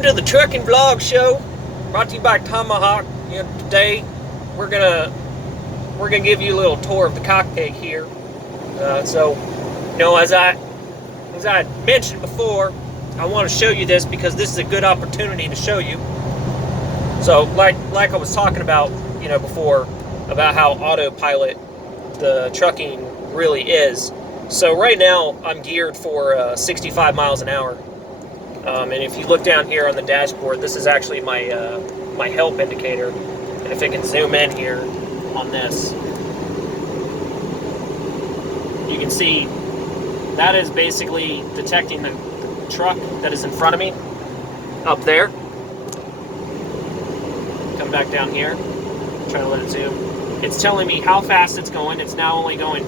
To the Trucking Vlog Show, brought to you by Tomahawk. Today we're gonna give you a little tour of the cockpit here. As I mentioned before, I want to show you this because this is a good opportunity to show you. So, like I was talking about, before, about how autopilot the trucking really is. So right now I'm geared for 65 miles an hour. And if you look down here on the dashboard, this is actually my my help indicator. And if I can zoom in here on this, you can see that is basically detecting the truck that is in front of me up there. Come back down here, try to let it zoom. It's telling me how fast it's going. It's now only going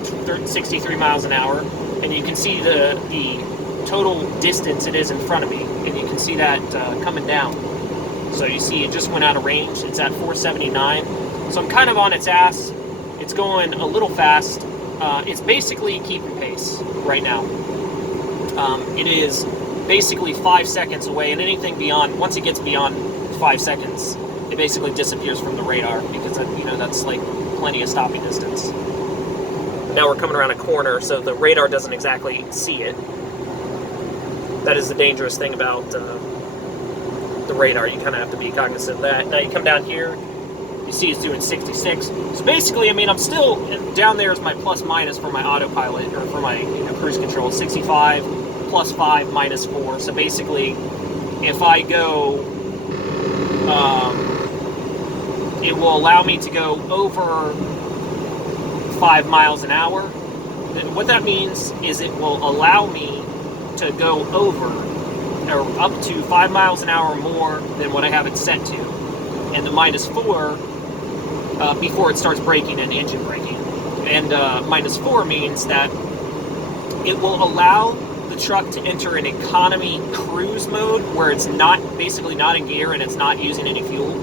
63 miles an hour, and you can see the total distance it is in front of me, and you can see that coming down. So you see it just went out of range. It's at 479. So I'm kind of on its ass. It's going a little fast. It's basically keeping pace right now. It is basically 5 seconds away, and anything beyond, once it gets beyond 5 seconds, it basically disappears from the radar because that's like plenty of stopping distance. Now we're coming around a corner, so the radar doesn't exactly see it. That is the dangerous thing about the radar. You kind of have to be cognizant of that. Now you come down here, you see it's doing 66. So basically, I'm still, down there is my plus minus for my autopilot, or for my cruise control. 65 plus 5 minus 4. So basically, if I go, it will allow me to go over 5 miles an hour. And what that means is it will allow me to go over or up to 5 miles an hour more than what I have it set to, and the minus 4 before it starts braking and engine braking. And minus 4 means that it will allow the truck to enter an economy cruise mode where it's basically not in gear and it's not using any fuel.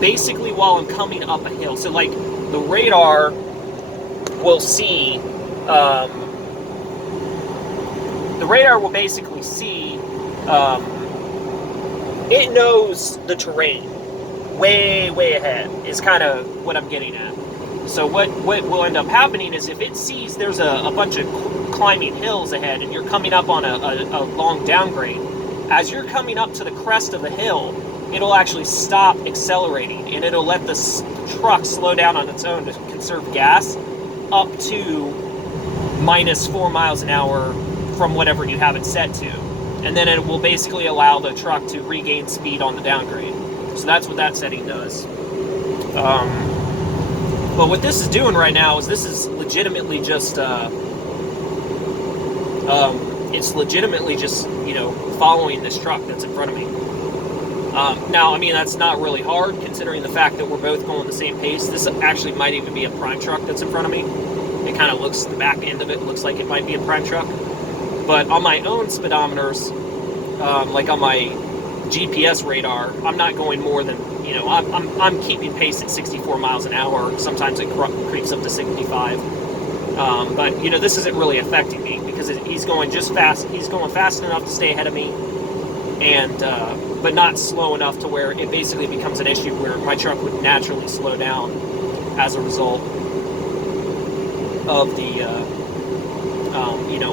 Basically while I'm coming up a hill. So like the radar will see, the radar will basically see, it knows the terrain way ahead, is kind of what I'm getting at. So what will end up happening is if it sees there's a bunch of climbing hills ahead and you're coming up on a long downgrade, as you're coming up to the crest of the hill, it'll actually stop accelerating and it'll let the truck slow down on its own to conserve gas up to minus 4 miles an hour from whatever you have it set to. And then it will basically allow the truck to regain speed on the downgrade. So that's what that setting does. But what this is doing right now is this is legitimately just, it's legitimately just, following this truck that's in front of me. Now, that's not really hard considering the fact that we're both going the same pace. This actually might even be a prime truck that's in front of me. It kind of looks, the back end of it looks like it might be a prime truck. But on my own speedometers, like on my GPS radar, I'm not going more than, I'm keeping pace at 64 miles an hour. Sometimes it creeps up to 65. But, this isn't really affecting me because he's going just fast. He's going fast enough to stay ahead of me, and but not slow enough to where it basically becomes an issue where my truck would naturally slow down as a result of the,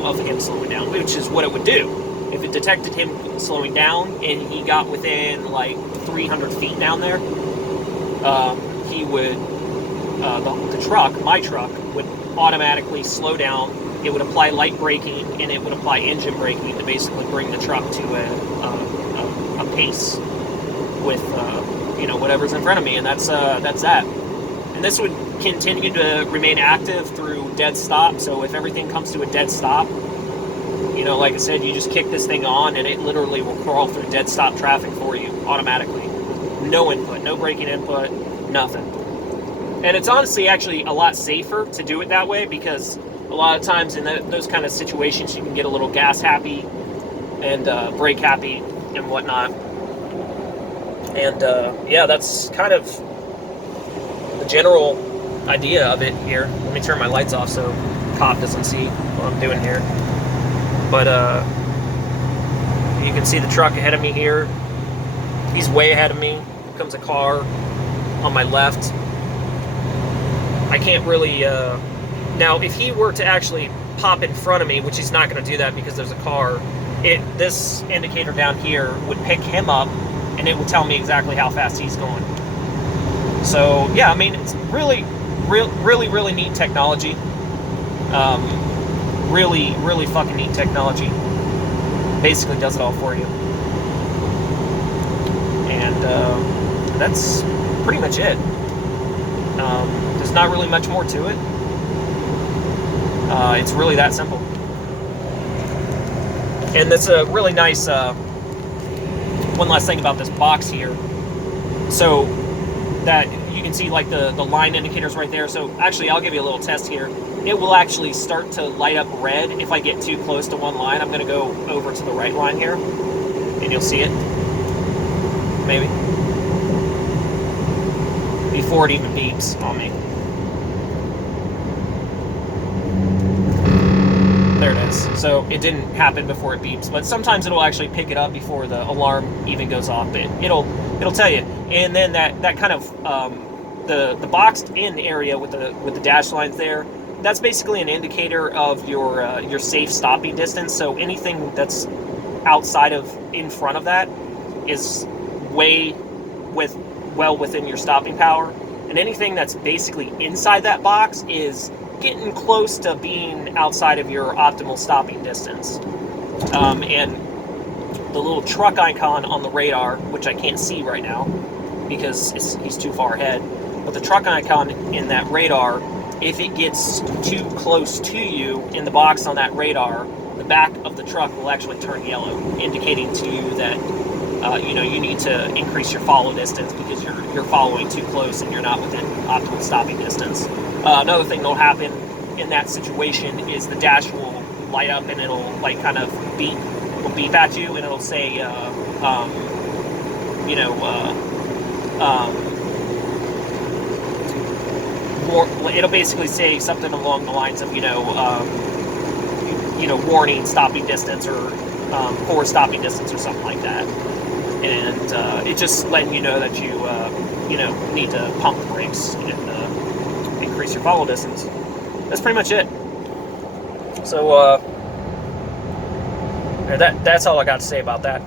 of him slowing down, which is what it would do. If it detected him slowing down and he got within like 300 feet down there, he would, my truck would automatically slow down. It would apply light braking and it would apply engine braking to basically bring the truck to a pace with, whatever's in front of me, and that's that. And this would continue to remain active through dead stop. So if everything comes to a dead stop, like I said, you just kick this thing on and it literally will crawl through dead stop traffic for you automatically. No input, no braking input, nothing. And it's honestly actually a lot safer to do it that way because a lot of times in those kind of situations you can get a little gas happy and brake happy and whatnot. And yeah, that's kind of the general idea of it here. Let me turn my lights off so the cop doesn't see what I'm doing here. But you can see the truck ahead of me here. He's way ahead of me. Here comes a car on my left. I can't really... Now, if he were to actually pop in front of me, which he's not going to do that because there's a car, this indicator down here would pick him up, and it would tell me exactly how fast he's going. So, yeah, I mean, it's really neat technology. Really fucking neat technology. Basically does it all for you. And that's pretty much it. There's not really much more to it. It's really that simple. And that's a really nice, one last thing about this box here. So that you can see like the line indicators right there. So actually, I'll give you a little test here. It will actually start to light up red if I get too close to one line. I'm going to go over to the right line here, and you'll see it. Maybe. Before it even beeps on me. There it is. So it didn't happen before it beeps, but sometimes it'll actually pick it up before the alarm even goes off. But it'll tell you. And then that kind of the boxed in area with the dash lines there, that's basically an indicator of your safe stopping distance. So anything that's outside of in front of that is well within your stopping power, and anything that's basically inside that box is getting close to being outside of your optimal stopping distance. And the little truck icon on the radar, which I can't see right now because he's too far ahead, but the truck icon in that radar, if it gets too close to you in the box on that radar, the back of the truck will actually turn yellow, indicating to you that you need to increase your follow distance because you're following too close and you're not within optimal stopping distance. Another thing that'll happen in that situation is the dash will light up and it'll like kind of beep at you, and it'll say it'll basically say something along the lines of warning, stopping distance, or poor stopping distance, or something like that. And it's just letting you know that you need to pump the brakes and increase your follow distance. That's pretty much it. So that's all I got to say about that.